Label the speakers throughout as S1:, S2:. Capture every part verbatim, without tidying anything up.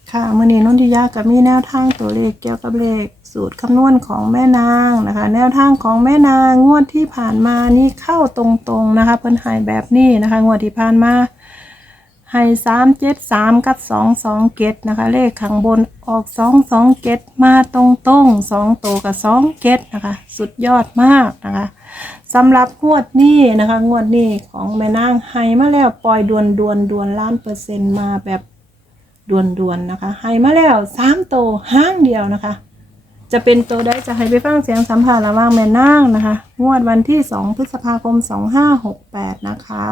S1: ค่ะมื้อนี้นนทิยาก็มีแนวทางตัวเลขเกี่ยวกับเลขสูตรคำนวณของแม่นางนะคะแนวทางของแม่นางงวดที่ผ่านมานี่เข้าตรงๆนะคะเพิ่นให้แบบนี้นะคะงวดที่ผ่านมาให้สามเจ็ดสามกับสองสองเจ็ดนะคะเลขข้างบนออกสองสองเจ็ดมาตรงๆสองตัวกับสองเจ็ดนะคะสุดยอดมากนะคะสำหรับงวดนี้นะคะงวดนี้ของแม่นางให้มาแล้วปล่อยดวนดวนดวนล้านเปอร์เซ็นต์มาแบบด่วนๆนะคะให้มาแล้วสามโตวห้างเดียวนะคะจะเป็นตัวได้จะให้ไปฟังเสียงสัมภาษณ์ระหว่างแม่นางนะคะงวดวันที่สองพฤษภาคมสองห้าหกแปดนะคะ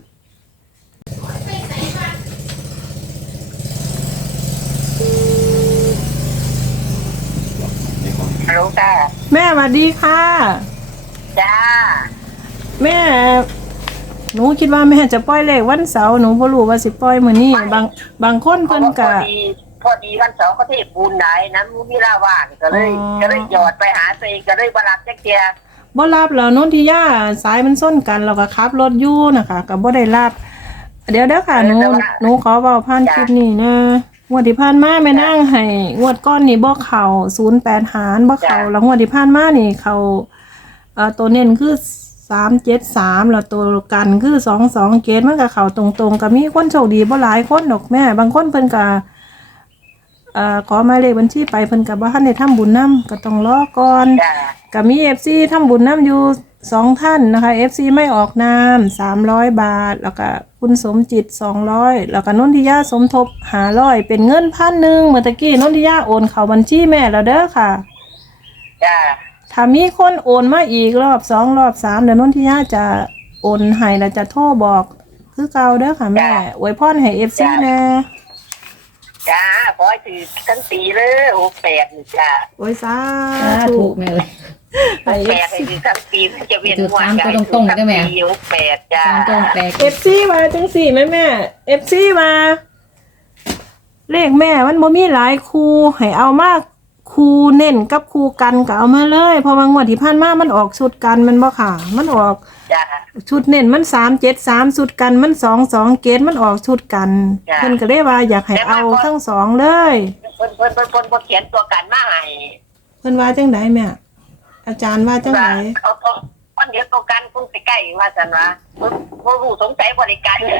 S2: ฮัลโหลจ้า
S1: แม่สวัสดีค่ะ
S2: จ้า
S1: แม่หนูคิดว่าแม่จะปล่อยเลขวันเสาร์หนูบ่รู้ว่าสิปล่อยมื้อนี้บางบางคนเพิ่นก็
S2: พอดีพอดีวันเสาร์เขาเทศบุญไหนนั้นมูมีลาว่างก็เลยก็เลยหยอดไปหาตัวเองก็เลยบารับแจ๊กเจีย
S1: บ่รับแล้วนนทิยาสายมันส้นกันเราก็ขับรถอยู่นะคะก็บ่ได้รับเดี๋ยวเด้อค่ะหนูหนูขอเว้าผ่านคลิปนี้นะงวดที่ผ่านมาแม่นางให้งวดก้อนนี่บ่เข้าศูนย์แปดหารบ่เข้าแล้วงวดที่ผ่านมานี่เข้าเอ่อตัวเน้นคือสามเจ็ดสามแล้วตัวกันคือสองสองเจ็ดมันก็เข้าตรงๆก็มีคนโชคดีบ่หลายคนดอกแม่บางคนเพิ่นก็เอ่อขอหมายเลขบัญชีไปเพิ่นก็บ่ทันได้ทำบุญนำก็ต้องรอก่อนก็มี เอฟ ซี ทำบุญนำอยู่สองท่านนะคะ เอฟ ซี ไม่ออกนามสามร้อยบาทแล้วก็คุณสมจิตสองร้อยแล้วก็นนทิยาสมทบห้าร้อยเป็นเงินพันหนึ่งเมื่อตะกี้นนทิยาโอนเข้าบัญชีแม่แล้วเด้อค่ะ
S2: จ้า
S1: ถ้ามีคนโอนมาอีกรอบสองรอบสามเดี๋ยวนนทิยาจะโอนให้แล้วจะโทรบอกคือเก่าเด้อค่ะแม่อวยพรให้ เอฟ ซี แน่
S2: จ้าขอให้ถือทั้งปีเลยหกแปดจ้า
S1: โอ้ยสา
S3: ถูกแม่เลย
S2: หกแปดให้ถือทั้งปีจะเวียนหัวใจ
S3: ตรงๆได้ไหม
S2: หกแปดจ้า
S3: ตรงแปลก
S1: เอฟ ซี มาจังสี่แม่แม่ เอฟ ซี มาเลขแม่มันบ่มีหลายคูให้เอามากคูเน้นกับคูกันก็เอามาเลยเพราะว่างวดที่ผ่านมามันออกชุดกันมันบ่ค่ะมันออกชุดเน้นมันสามเจ็ดสามชุดกันมันสองสองเกตมันออกชุดกันเพิ่นก็เลยว่าอยากให้เอาทั้งสองเลย
S2: เพิ่นเพิ่นเพิ่นเพิ่นเขียนตัวกันมาให้
S1: เพิ่นว่าจังไดแม่อาจารย์ว่าจังได
S2: เอาตัวคนเดียวตัวกันคุณไปใกล้ว่าซั่นว่าบ่รู้สงสัยบริการ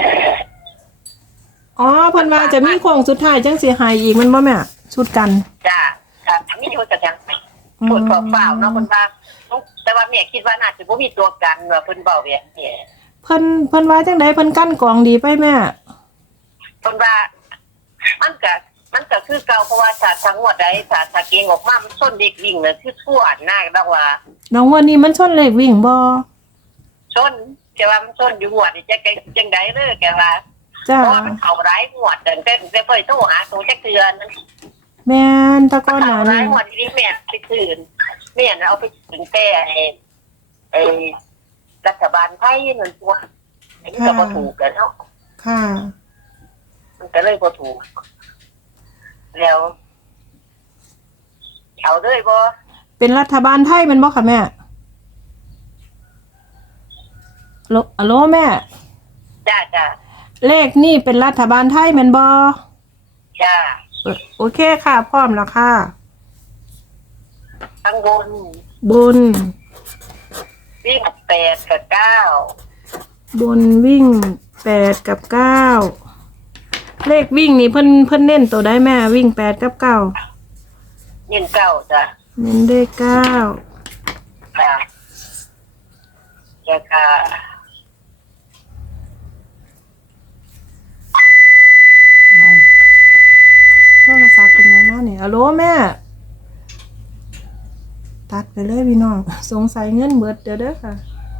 S1: อ๋อเพิ่นว่าจะมีโค้งสุดท้ายจังสิให้อีกมันบ่แม่ชุดกัน
S2: จ้าครับมีอยู่จังพูดเปล่าๆเนาะเพิ่นว่าแต่ว่าแม่คิดว่าน่าสิบ่มีตัวกันว่าเพิ่นเว้าแบบนี้
S1: เพิ่นเพิ่นว่าจังไดเพิ่นกั้นกองดีไปแม่
S2: เพิ่นว่ามันก็มันก็คือเก่าเพราะว่าถ้าทั้งหมดใดถ้าถ้าเก่งออกมามันส้นเด็กวิ่งเลยคือทั่วหน้าแล้วว่า
S1: น้องวันนี้มันชนเลขวิ่งบ่
S2: ชนแต่ว่ามันชนอยู่หัวนี่จะจังได๋เด้อแกว่า
S1: จ้า
S2: เพราะว่ามันเข้าหลายหัวแต่แต่แต่เพิ่นโทรหาตัวจักเทื่อนั้น
S1: แม่นตะก้อนหนา
S2: นี่หัวที่แม่ไปคืนแม่เอาไปถึงแต่ไอ้ไอ้รัฐบาลไทยนั่นตัวอันนี้ก็บ่ถูกกันเนาะ
S1: ค่ะ
S2: มันก็เลยบ่ถูกแล้วเอาเลยบ่
S1: เป็นรัฐบาลไทยมันบ่ค่ะแม่โลอะโลแม่
S2: จ้าจ้า
S1: เลขนี่เป็นรัฐบาลไทยมันบ่
S2: จ้า
S1: โอเคค่ะพร้อมแล้วค่ะ
S2: ข้างบน
S1: บน
S2: วิ่งแปดกับเก้า
S1: บนวิ่งแปดกับเก้าเลขวิ่งนี่เพิ่นเพิ่นเน้นตัวได้แม่วิ่งแปดกับเก้า
S2: เน้นเก้าจ้ะ
S1: เน้นได้เก้า
S2: จ้ะจ้ะค่ะ
S1: โทรศัพท์เป็นยังไงนี่อะโหลแม่ตัดไปเลยพี่น้องสงสัยเงินเบิดเด้อเด้อค่ะ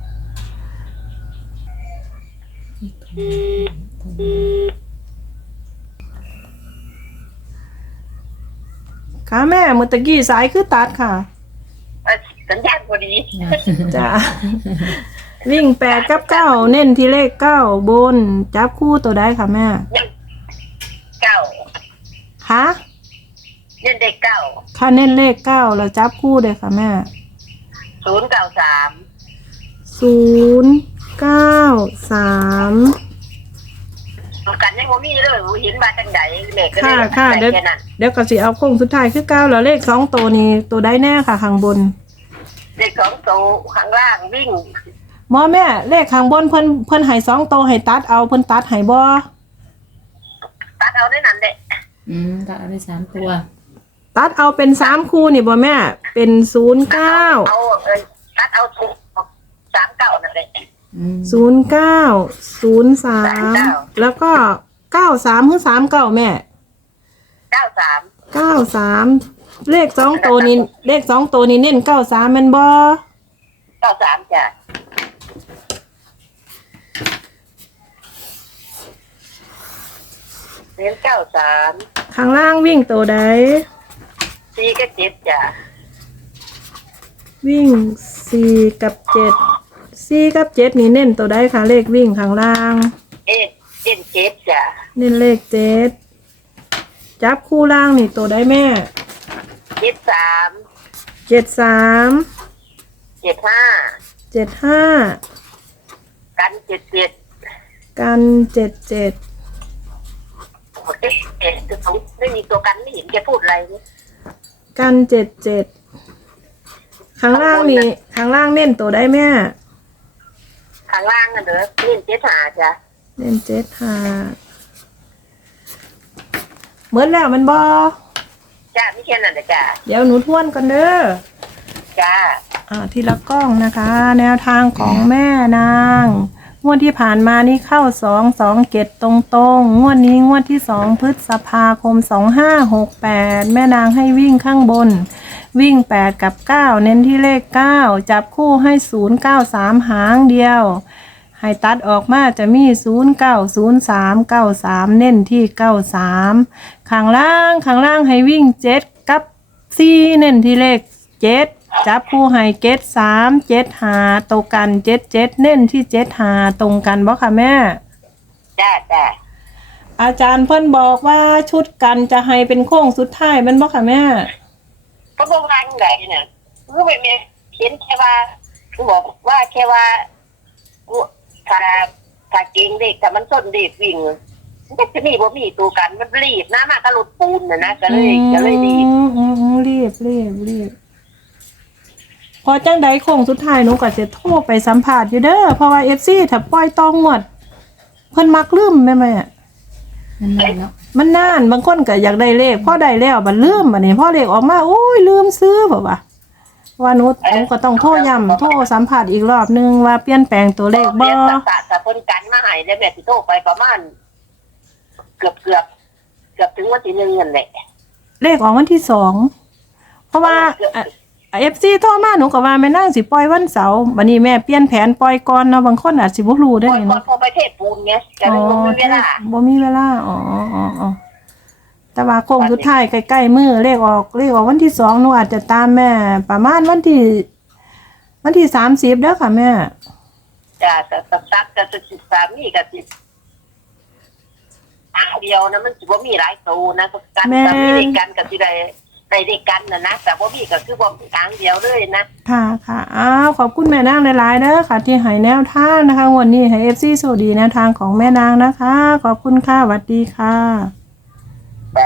S1: ค่ะแม่เมื่อตะกี้สายคือตัดค่ะ
S2: สัญญาณพอดี
S1: จ้ะวิ่งแปดกับเก้าเน้นที่เลขเก้าบนจับคู่ตัวได้ค่ะแม่
S2: เก้า
S1: ค่ะ
S2: เน้นเลขเก้า
S1: ค่ะเน้นเลขเก้าแล้วจับคู่เลยค่ะแม่
S2: ศูนย์เก้าสาม
S1: ศูนย์เก้าสาม
S2: ศกันยังบ่มีเลยเห็นมาจังใดแม่ก็เลย
S1: ค่ะค่ะเดี๋ยว
S2: แค่นั้น
S1: เดี๋ยวก็สิเอาโค้งสุดท้ายคือเก้าแล้วเลขสองตัวนี้ตัวได้แน่ค่ะข้างบน
S2: เลขสองตัวข้างล่างวิ่ง
S1: หมอแม่เลขข้างบนเพิ่นเพิ่นให้สองตัวให้ตัดเอาเพิ่นตัดให้บ่
S2: ตัดเอาได้นั่นแหละ
S3: อืมก็เอาได้สามตัว
S1: ตัดเอาเป็นสามคู่นี่บ่แม่เป็นศูนย์เก้า
S2: เอาเออตัดเอาสามเก้านั่นแหละ
S3: อืม
S1: ศูนย์เก้าศูนย์สาม
S2: สามเก้า
S1: แล้วก็เก้าสามคือสามเก้าแม่
S2: เก้าสาม
S1: เก้าสามเลขสองตัวนี้เลขสองตัวนี้เน้นเก้าสามแม่นบ่
S2: เก้าสามจ้ะเน้นเก้าสาม
S1: ข้างล่างวิ่งตัวใด
S2: สี่ก็เจ็ดจ้ะ
S1: วิ่งสี่กับเจ็ดสี่กับเจ็ดนี่เน้นตัวใดค่ะเลขวิ่งข้างล่าง
S2: เอ็ดเอ็ดเจ็ดจ้ะ
S1: เน้นเลขเจ็ดจับคู่ล่างนี่ตัวใดแม่
S2: เจ็ดสาม
S1: เจ็ดสาม
S2: เจ็ดห้า
S1: เจ็ดห้า
S2: กันเจ็ดเจ็ด
S1: กันเจ็ดเจ็ด
S2: โอเคเอ็ดคือเขาไม่มีตัวกันไม่เห็นแกพูดอะไรนี่
S1: กันเจ็ดเจ็ดข้างล่างนี่ข้างล่างเน้นตัวใดแม่
S2: ข้างล่างน่ะเด้อเล่นเจ็ดหาจ้ะ
S1: เน้นเจ็ดห้าเหมือนแล้วมันบอ
S2: จ้าไม่แค่นั้นนะจ้ะ
S1: เดี๋ยวหนูทวนกันเด้อ
S2: จ้า
S1: อ่าทีละกล้องนะคะ แนวทางของแม่นางงวดที่ผ่านมานี่เข้าสองสองเกตตรงตรงๆงวดนี้งวดที่สองพฤษภาคมสองห้าหกแปดแม่นางให้วิ่งข้างบน วิ่งแปดกับเก้าเน้นที่เลขเก้าจับคู่ให้ศูนย์เก้าสามหางเดียว ให้ตัดออกมาจะมีศูนย์เก้าศูนย์สามเก้าสามเน้นที่เก้าสามข้างล่างข้างล่างให้วิ่งเจ็ดกับสี่เน้นที่เลขเจ็ดจับคู่ให้เจ็ดสามเจ็ดหาตรงกันเจ็ดเจ็ดเน้นที่เจ็ดหาตรงกันบ่ค่ะแม่
S2: จ้าจ้า
S1: อาจารย์เพิ่นบอกว่าชุดกันจะให้เป็นโค้งสุดท้ายแมันบ่ค่ะแม่
S2: ก็บอกว่าไงเนี่ยคือไม่ไม่เขียนแค่ว่าคือบอกว่าแค่ว่าถ้าถ้าเก่งเด็กแต่มันส้นเด็กวิ่งมันก็จะมีบ่มีตัวกันมันรีบนะมากกระหลุดปูนนะนะก็เลยก็เลยรีบ
S1: อืมอืมอืมรีบรีบรีบพอจังใดโค้งสุดท้ายหนูก็จะโทรไปสัมภาษณ์อยู่เด้อเพราะว่า เอฟ ซี ถ้าปล่อยต้องงวดเพิ่นมักลืมแม่แม่
S3: นั่นแหละเนาะ
S1: มันนานบางคนก็อยากได้เลขพอได้แล้วบัดลืมบัดนี้พอเลขออกมาโอ้ยลืมซื้อบ่ว่าว่าหนูหนูก็ต้องโทรย้ำโทรสัมภาษณ์อีกรอบนึงว่าเปลี่ยนแปลงตัวเลขบ่
S2: เรียนศาสตร์แต่เพิ่นกันมาให้แล้วแม่สิโทรไปประมาณเกือบเกือบเกือบถึงวันที่หนึ่งนั่นแหละ
S1: เลขออกวันที่สองเพราะว่าเอฟซีโทรมาหนูก็ว่าแม่นางสิปล่อยวันเสาร์บัดนี้แม่เปลี่ยนแผนปล่อยก่อนเนาะบางคนอาจสิบ่รู้ได้
S2: ก่อนก่อน
S1: เนาะ
S2: พอไปเทศปูนไงจะไม่มีเวลา
S1: บ่มีเวลาอ๋ออ๋ออ๋อแต่ว่าโค้งสุดท้ายใกล้ๆมือเลขออกเลขออกวันที่สองหนูอาจจะตามแม่ ประมาณวันที่วันที่สามสิบเด้อค่ะแม่
S2: จ้าแต่ตัดตัดแต่สิบสามนี่ก็สิอันเดียวนะมันสิบ่มีหลายตัวนะกันแต่มีเด็กกันกับที่ใดในเด็กกันนะนะแต่บ่มีก็คือบ่มีอันเดียวเลยนะ
S1: ค่ะค่ะอ้าวขอบคุณแม่นางหลายๆเด้อค่ะ ที่ให้แนวทางนะคะงวันนี้ให้ เอฟ ซี โชคดีแนวทางของแม่นางนะคะ ขอบคุณค่ะสวัสดีค่ะ
S2: แต่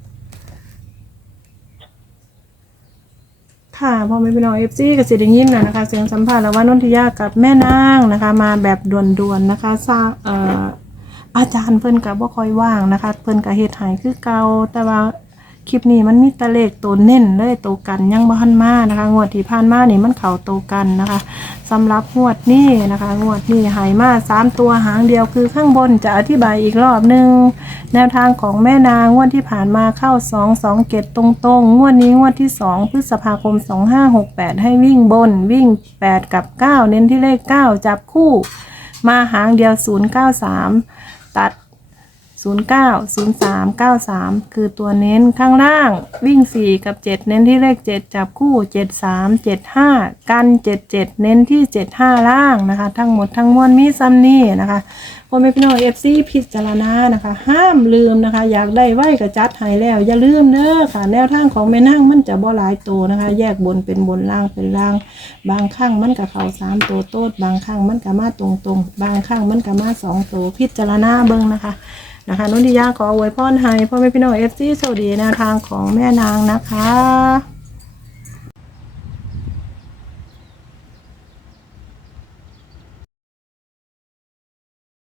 S1: ค่ะพอไม่เป็นน้องเอฟซีกับสิได้ยินแล้วนะคะ เสียงสัมภาษณ์แล้วว่านนทิยากับแม่นางนะคะ มาแบบด่วนๆนะคะสร้างเอ่ออาจารย์เพิ่นก็บ่ค่อยว่างนะคะ เพิ่นก็เฮ็ดให้คือเก่าแต่ว่าคลิปนี้มันมีแตะเลขตัวเน้นเลยตัวกันยังบ่ทันมานะคะงวดที่ผ่านมานี่มันเข้าตัวกันนะคะสำหรับงวดนี้นะคะงวดนี้ให้มาสามตัวหางเดียวคือข้างบนจะอธิบายอีกรอบนึงแนวทางของแม่นางงวดที่ผ่านมาเข้าสองสองเกตตรงๆงวดนี้งวดที่สองพฤษภาคมสองห้าหกแปดให้วิ่งบนวิ่งแปดกับเก้าเน้นที่เลขเก้าจับคู่มาหางเดียวศูนย์เก้าสามตัดศูนย์เก้า ศูนย์สาม เก้าสามคือตัวเน้นข้างล่างวิ่งสี่กับเจ็ดเน้นที่เลขเจ็ดจับคู่เจ็ดสาม เจ็ดห้ากันเจ็ดเจ็ดเน้นที่เจ็ดห้าล่างนะคะทั้งหมดทั้งมวลมีซัมนี่นะคะคนไม่พี่น้อง เอฟ ซี พิจารณานะคะห้ามลืมนะคะอยากได้ไว้กับจัดให้แล้วอย่าลืมเด้อค่ะแนวทางของแม่นางมันจะบ่หลายตัวนะคะแยกบนเป็นบนล่างเป็นล่างบางข้างมันกับเขาสามตัวโต๊ดบางข้างมันกับมาตรงๆบางข้างมันกับมาสองตัวพิจารณาเบิ่งนะคะนะคะนุ่นทิยาขออวยพรให้พ่อแม่พี่น้องเอฟซีสวัสดีแนวทางของแม่นางนะคะ